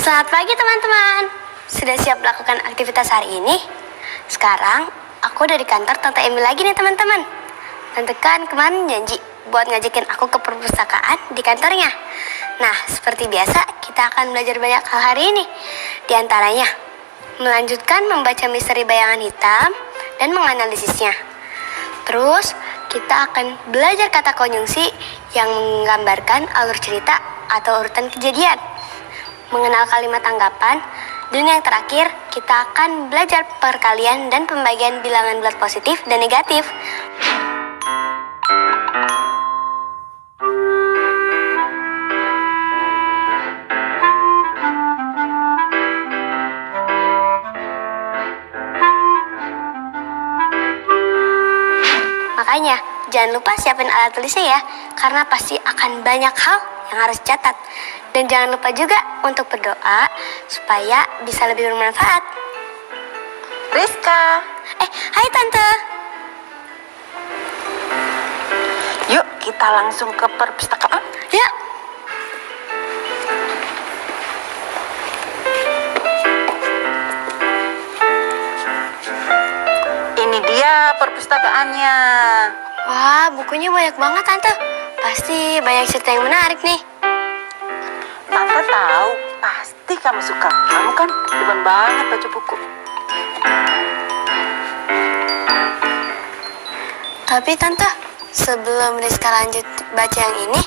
Selamat pagi teman-teman. Sudah siap melakukan aktivitas hari ini? Sekarang aku udah di kantor Tante Emil lagi nih teman-teman. Tante kan kemarin janji buat ngajakin aku ke perpustakaan di kantornya. Nah, seperti biasa kita akan belajar banyak hal hari ini. Di antaranya, melanjutkan membaca misteri bayangan hitam dan menganalisisnya. Terus, kita akan belajar kata konjungsi yang menggambarkan alur cerita atau urutan kejadian. Mengenal kalimat tanggapan, dan yang terakhir, kita akan belajar perkalian dan pembagian bilangan bulat positif dan negatif. Makanya, jangan lupa siapin alat tulisnya ya, karena pasti akan banyak hal yang harus dicatat. Dan jangan lupa juga untuk berdoa supaya bisa lebih bermanfaat. Rizka. Hai Tante. Yuk kita langsung ke perpustakaan. Ya. Ini dia perpustakaannya. Wah, bukunya banyak banget Tante. Pasti banyak cerita yang menarik nih. Tante tahu, pasti kamu suka. Kamu kan demen banget baca buku. Tapi Tante, sebelum Rizka lanjut baca yang ini,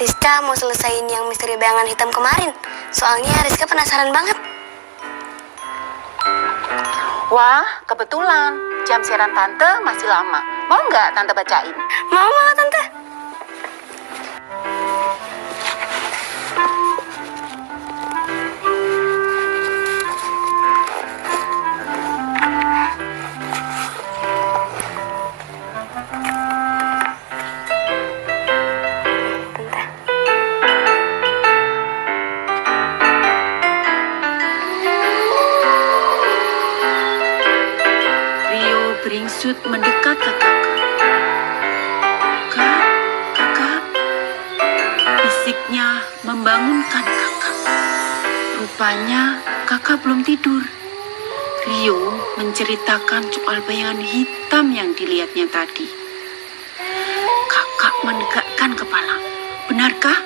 Rizka mau selesain yang misteri bayangan hitam kemarin. Soalnya Rizka penasaran banget. Wah, kebetulan jam siaran Tante masih lama. Mau nggak Tante bacain? Mau Tante. beringsut mendekat ke kakak. Kak, kakak, bisiknya membangunkan kakak. Rupanya kakak belum tidur. Rio menceritakan soal bayangan hitam yang dilihatnya tadi. Kakak menegakkan kepala. Benarkah?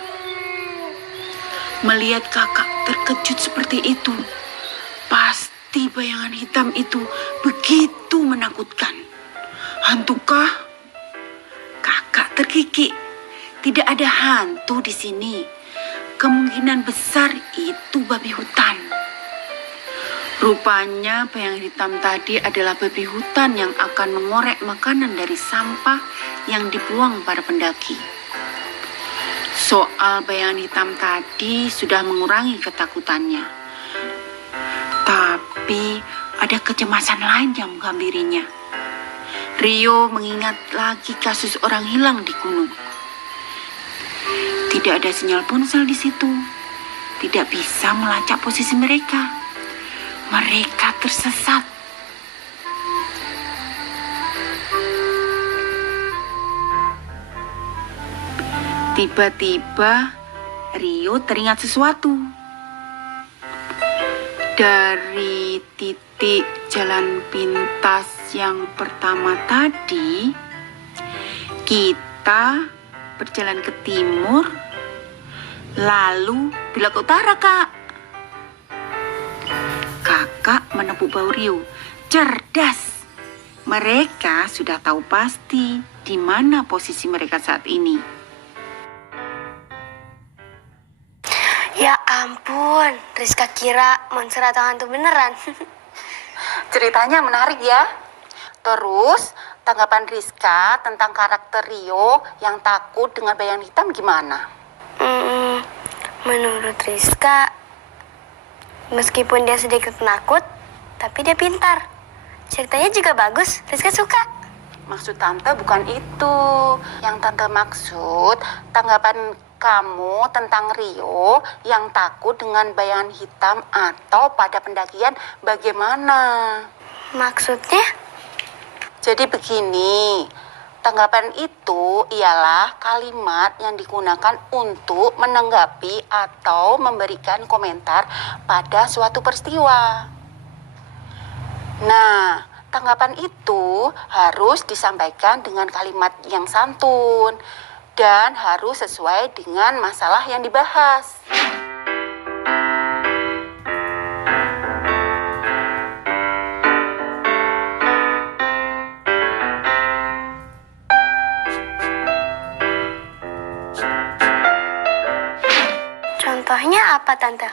Melihat kakak terkejut seperti itu, pasti bayangan hitam itu begitu menakutkan. Hantukah? Kakak terkikik. Tidak ada hantu di sini. Kemungkinan besar itu babi hutan. Rupanya bayangan hitam tadi adalah babi hutan yang akan mengorek makanan dari sampah yang dibuang para pendaki. Soal bayangan hitam tadi sudah mengurangi ketakutannya. Tapi ada kecemasan lain yang menghampirinya. Rio mengingat lagi kasus orang hilang di gunung. Tidak ada sinyal ponsel di situ. Tidak bisa melacak posisi mereka. Mereka tersesat. Tiba-tiba Rio teringat sesuatu. Dari titik jalan pintas yang pertama tadi, kita berjalan ke timur, lalu belok ke utara, Kak. Kakak menepuk bahu Rio. Cerdas. Mereka sudah tahu pasti di mana posisi mereka saat ini. Ya ampun, Rizka kira monster atau hantu beneran. Ceritanya menarik ya. Terus, tanggapan Rizka tentang karakter Rio yang takut dengan bayangan hitam gimana? Menurut Rizka, meskipun dia sedikit penakut, tapi dia pintar. Ceritanya juga bagus, Rizka suka. Maksud Tante bukan itu. Yang Tante maksud, tanggapan kamu tentang Rio yang takut dengan bayangan hitam atau pada pendakian bagaimana? Maksudnya? Jadi begini, tanggapan itu ialah kalimat yang digunakan untuk menanggapi atau memberikan komentar pada suatu peristiwa. Nah, tanggapan itu harus disampaikan dengan kalimat yang santun dan harus sesuai dengan masalah yang dibahas. Contohnya apa, Tante?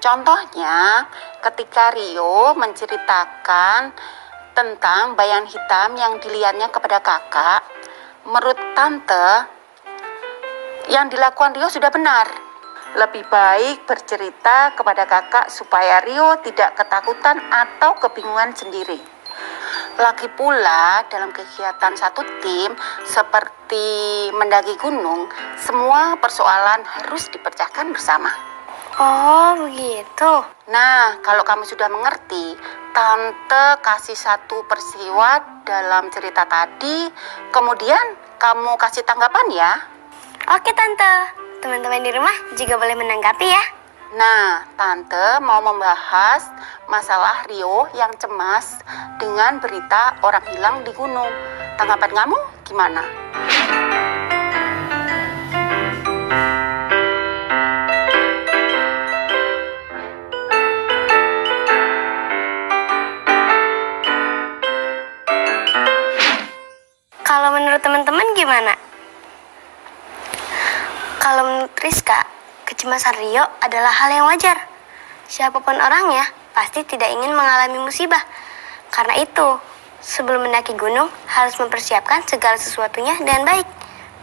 Contohnya, ketika Rio menceritakan tentang bayangan hitam yang dilihatnya kepada kakak, menurut Tante, yang dilakukan Rio sudah benar. Lebih baik bercerita kepada kakak supaya Rio tidak ketakutan atau kebingungan sendiri. Lagi pula, dalam kegiatan satu tim seperti mendaki gunung, semua persoalan harus dipecahkan bersama. Oh, begitu. Nah, kalau kamu sudah mengerti, Tante kasih satu peristiwa dalam cerita tadi, kemudian kamu kasih tanggapan ya. Oke, Tante. Teman-teman di rumah juga boleh menanggapi ya. Nah, Tante mau membahas masalah Rio yang cemas dengan berita orang hilang di gunung. Tanggapan kamu gimana? Kalau menurut teman-teman gimana? Kalau menurut Rizka, kecemasan Rio adalah hal yang wajar. Siapapun orangnya pasti tidak ingin mengalami musibah. Karena itu, sebelum mendaki gunung harus mempersiapkan segala sesuatunya dengan baik.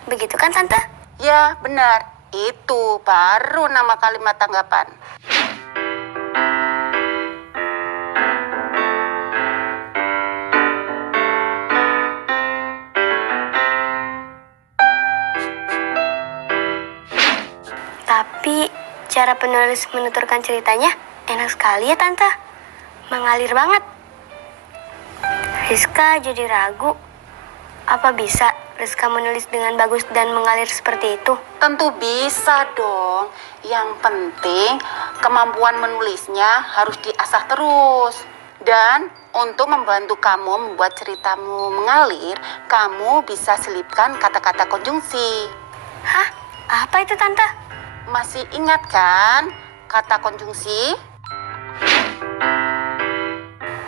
Begitu kan, Tante? Ya, benar. Itu baru nama kalimat tanggapan. Tapi cara penulis menuturkan ceritanya enak sekali ya, Tante. Mengalir banget. Rizka jadi ragu. Apa bisa Rizka menulis dengan bagus dan mengalir seperti itu? Tentu bisa dong. Yang penting kemampuan menulisnya harus diasah terus. Dan untuk membantu kamu membuat ceritamu mengalir, kamu bisa selipkan kata-kata konjungsi. Hah? Apa itu, Tante? Masih ingat kan kata konjungsi?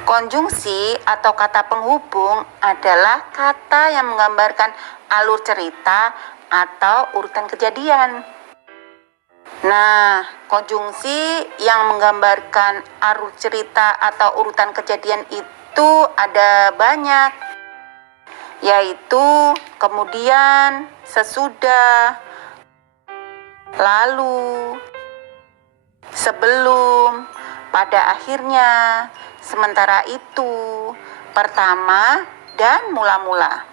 Konjungsi atau kata penghubung adalah kata yang menggambarkan alur cerita atau urutan kejadian. Nah, konjungsi yang menggambarkan alur cerita atau urutan kejadian itu ada banyak, yaitu kemudian, sesudah, lalu, sebelum, pada akhirnya, sementara itu, pertama, dan mula-mula.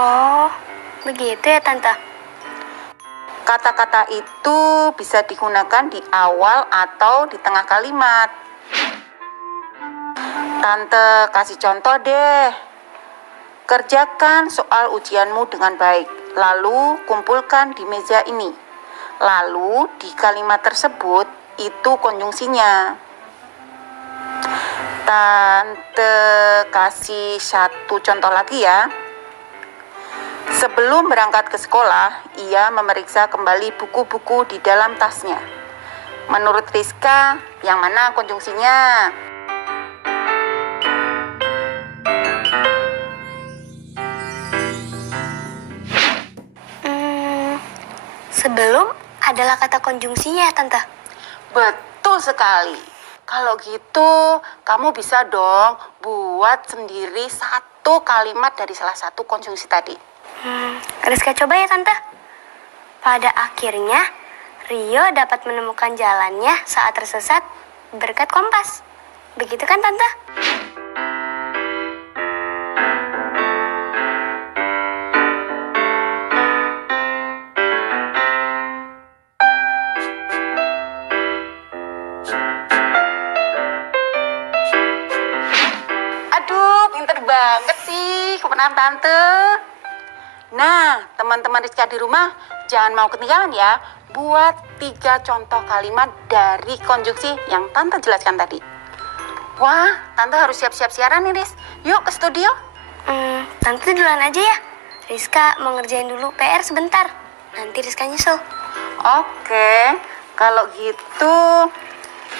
Oh, begitu ya, Tante. Kata-kata itu bisa digunakan di awal atau di tengah kalimat. Tante kasih contoh deh. Kerjakan soal ujianmu dengan baik, lalu kumpulkan di meja ini. Lalu di kalimat tersebut itu konjungsinya. Tante kasih satu contoh lagi ya. Sebelum berangkat ke sekolah, ia memeriksa kembali buku-buku di dalam tasnya. Menurut Rizka, yang mana konjungsinya? Sebelum adalah kata konjungsinya ya, Tante. Betul sekali. Kalau gitu, kamu bisa dong buat sendiri satu kalimat dari salah satu konjungsi tadi. Rizka coba ya, Tante. Pada akhirnya, Rio dapat menemukan jalannya saat tersesat berkat kompas. Begitu kan, Tante? Aduh, pinter banget sih kebenaran Tante. Nah, teman-teman Rizka di rumah, jangan mau ketinggalan ya. Buat 3 contoh kalimat dari konjungsi yang Tante jelaskan tadi. Wah, Tante harus siap-siap siaran nih, Riz. Yuk ke studio. Tante duluan aja ya. Rizka mau ngerjain dulu PR sebentar. Nanti Rizka nyusul. Oke, kalau gitu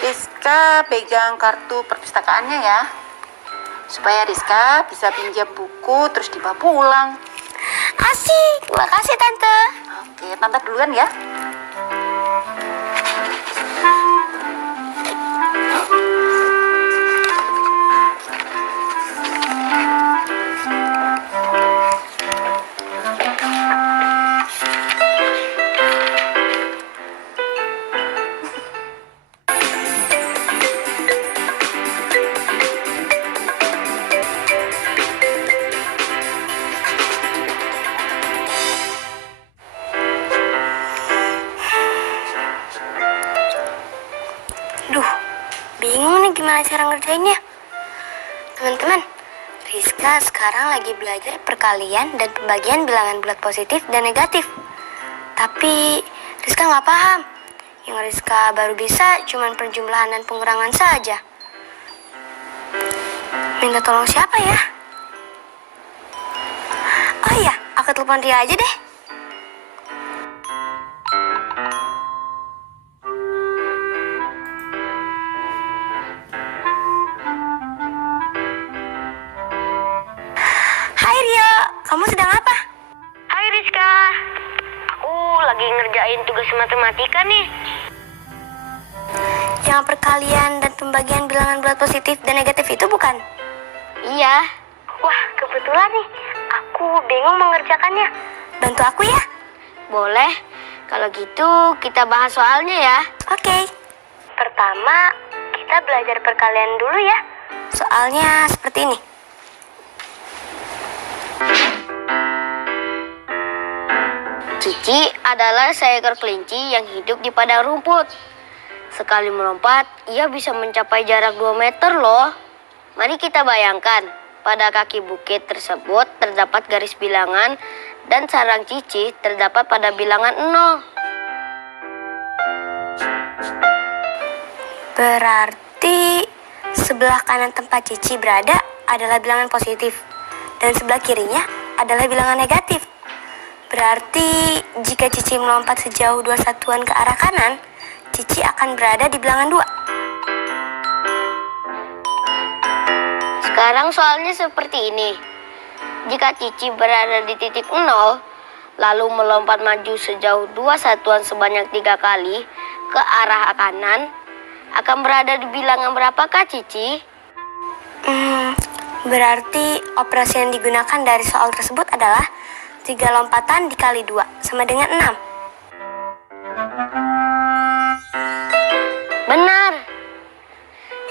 Rizka pegang kartu perpustakaannya ya. Supaya Rizka bisa pinjam buku terus dibawa pulang. Asik, makasih Tante. Oke, Tante duluan ya. Duh, bingung nih gimana cara ngerjainnya. Teman-teman, Rizka sekarang lagi belajar perkalian dan pembagian bilangan bulat positif dan negatif. Tapi Rizka nggak paham. Yang Rizka baru bisa cuman penjumlahan dan pengurangan saja. Minta tolong siapa ya? Oh iya, aku telepon Ria aja deh. Hai Rio, kamu sedang apa? Hai Rizka, aku lagi ngerjain tugas matematika nih. Yang perkalian dan pembagian bilangan bulat positif dan negatif itu bukan? Iya. Wah, kebetulan nih. Aku bingung mengerjakannya. Bantu aku ya? Boleh, kalau gitu kita bahas soalnya ya. Oke. Pertama, kita belajar perkalian dulu ya. Soalnya seperti ini. Cici adalah seekor kelinci yang hidup di padang rumput. Sekali melompat, ia bisa mencapai jarak 2 meter loh. Mari kita bayangkan, pada kaki bukit tersebut terdapat garis bilangan dan sarang Cici terdapat pada bilangan 0. Berarti sebelah kanan tempat Cici berada adalah bilangan positif dan sebelah kirinya adalah bilangan negatif. Berarti jika Cici melompat sejauh 2 satuan ke arah kanan, Cici akan berada di bilangan 2. Sekarang soalnya seperti ini. Jika Cici berada di titik 0, lalu melompat maju sejauh 2 satuan sebanyak 3 kali ke arah kanan, akan berada di bilangan berapakah Cici? Berarti operasi yang digunakan dari soal tersebut adalah 3 lompatan dikali 2 sama dengan 6. Benar.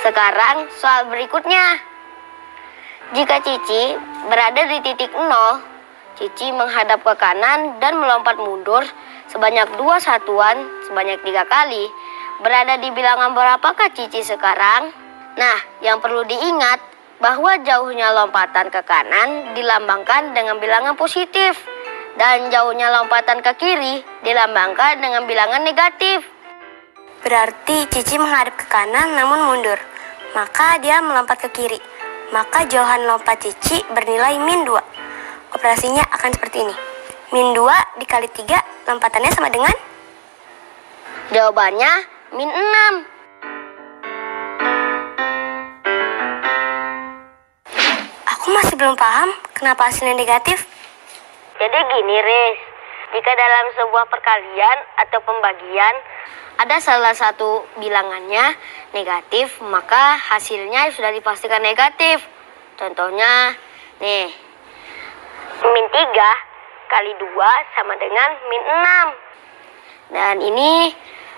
Sekarang soal berikutnya. Jika Cici berada di titik 0, Cici menghadap ke kanan dan melompat mundur sebanyak 2 satuan sebanyak 3 kali. Berada di bilangan berapakah Cici sekarang? Nah, yang perlu diingat bahwa jauhnya lompatan ke kanan dilambangkan dengan bilangan positif dan jauhnya lompatan ke kiri dilambangkan dengan bilangan negatif. Berarti Cici menghadap ke kanan namun mundur. Maka dia melompat ke kiri. Maka jauhan lompat Cici bernilai -2. Operasinya akan seperti ini. -2 dikali 3 lompatannya sama dengan? Jawabannya -6. Aku masih belum paham kenapa hasilnya negatif. Jadi gini, Riz. Jika dalam sebuah perkalian atau pembagian ada salah satu bilangannya negatif, maka hasilnya sudah dipastikan negatif. Contohnya, nih, -3 kali 2 sama dengan -6. Dan ini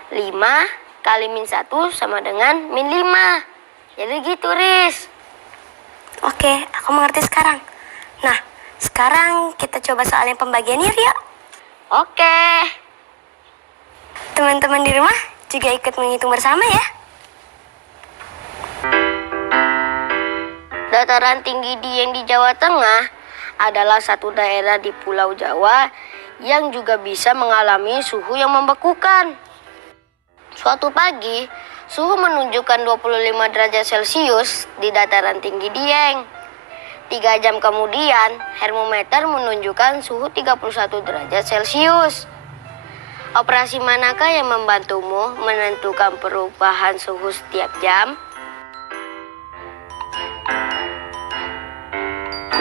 5 kali -1 sama dengan -5. Jadi gitu, Riz. Oke, aku mengerti sekarang. Nah, sekarang kita coba soal yang pembagian yuk. Oke. Teman-teman di rumah juga ikut menghitung bersama ya. Dataran tinggi Dieng di Jawa Tengah adalah satu daerah di Pulau Jawa yang juga bisa mengalami suhu yang membekukan. Suatu pagi, suhu menunjukkan 25 derajat Celcius di dataran tinggi Dieng. 3 jam kemudian, termometer menunjukkan suhu 31 derajat Celcius. Operasi manakah yang membantumu menentukan perubahan suhu setiap jam?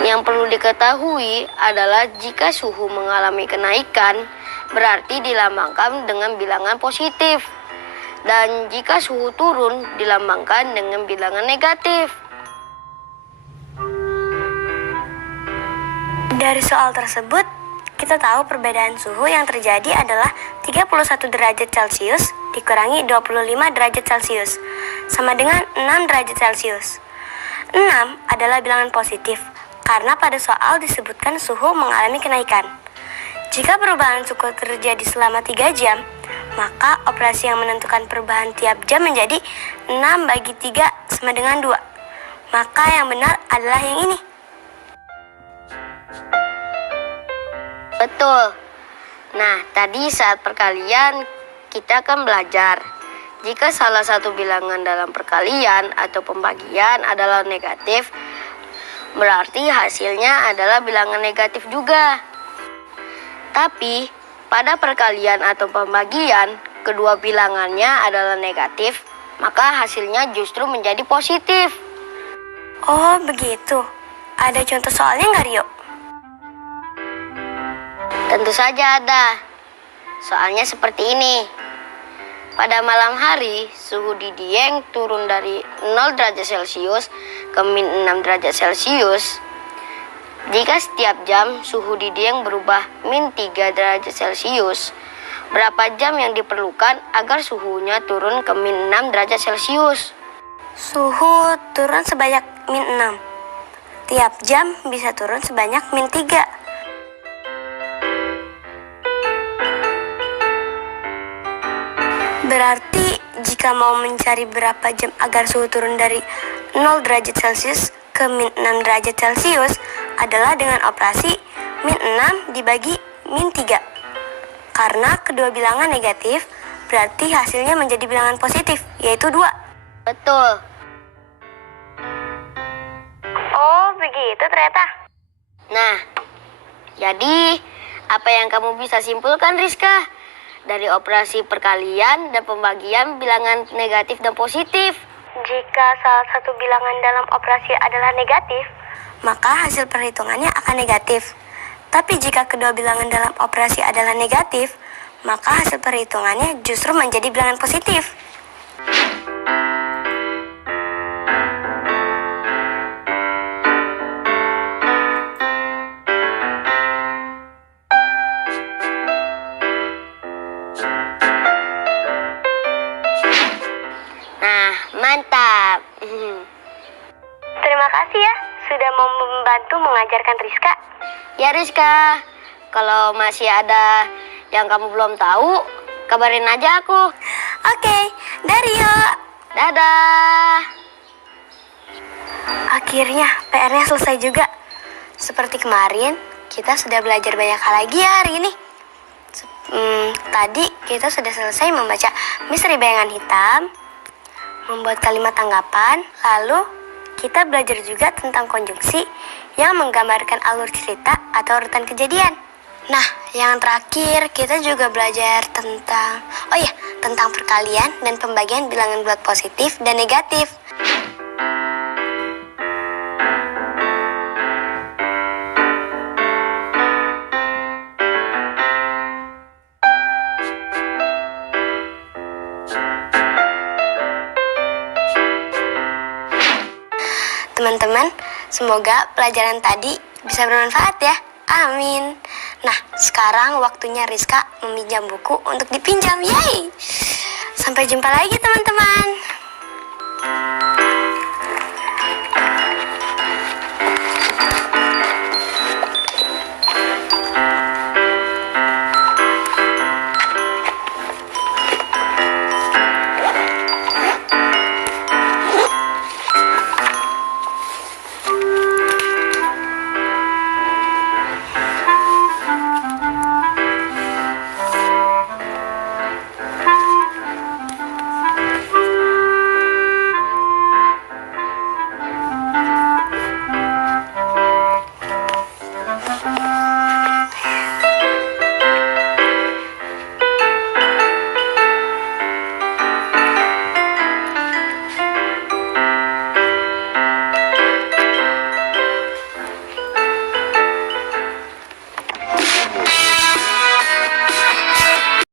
Yang perlu diketahui adalah jika suhu mengalami kenaikan, berarti dilambangkan dengan bilangan positif. Dan jika suhu turun, dilambangkan dengan bilangan negatif. Dari soal tersebut, kita tahu perbedaan suhu yang terjadi adalah 31 derajat Celcius dikurangi 25 derajat Celcius, sama dengan 6 derajat Celcius. 6 adalah bilangan positif, karena pada soal disebutkan suhu mengalami kenaikan. Jika perubahan suhu terjadi selama 3 jam, maka operasi yang menentukan perubahan tiap jam menjadi 6 bagi 3 sama dengan 2. Maka yang benar adalah yang ini. Betul. Nah, tadi saat perkalian kita akan belajar. Jika salah satu bilangan dalam perkalian atau pembagian adalah negatif, berarti hasilnya adalah bilangan negatif juga. Tapi, pada perkalian atau pembagian, kedua bilangannya adalah negatif, maka hasilnya justru menjadi positif. Oh, begitu. Ada contoh soalnya nggak, Rio? Tentu saja ada. Soalnya seperti ini. Pada malam hari, suhu di Dieng turun dari 0 derajat Celcius ke -6 derajat Celcius. Jika setiap jam suhu di Dieng berubah -3 derajat Celcius, berapa jam yang diperlukan agar suhunya turun ke -6 derajat Celcius? Suhu turun sebanyak -6. Tiap jam bisa turun sebanyak -3. Berarti jika mau mencari berapa jam agar suhu turun dari 0 derajat Celcius ke min 6 derajat Celcius adalah dengan operasi min 6 dibagi min 3. Karena kedua bilangan negatif, berarti hasilnya menjadi bilangan positif, yaitu 2. Betul. Oh, begitu ternyata. Nah, jadi apa yang kamu bisa simpulkan, Rizka? Dari operasi perkalian dan pembagian bilangan negatif dan positif. Jika salah satu bilangan dalam operasi adalah negatif, maka hasil perhitungannya akan negatif. Tapi jika kedua bilangan dalam operasi adalah negatif, maka hasil perhitungannya justru menjadi bilangan positif. Nah, mantap. Terima kasih ya sudah mau membantu mengajarkan Rizka. Ya, Rizka, kalau masih ada yang kamu belum tahu, kabarin aja aku. Oke, Dario. Dadah. Akhirnya PR-nya selesai juga. Seperti kemarin, kita sudah belajar banyak hal lagi ya hari ini. Tadi kita sudah selesai membaca misteri bayangan hitam, membuat kalimat tanggapan, lalu kita belajar juga tentang konjungsi yang menggambarkan alur cerita atau urutan kejadian. Nah, yang terakhir kita juga belajar tentang tentang perkalian dan pembagian bilangan bulat positif dan negatif. Teman-teman, semoga pelajaran tadi bisa bermanfaat ya. Amin. Nah, sekarang waktunya Rizka meminjam buku untuk dipinjam. Yeay! Sampai jumpa lagi teman-teman.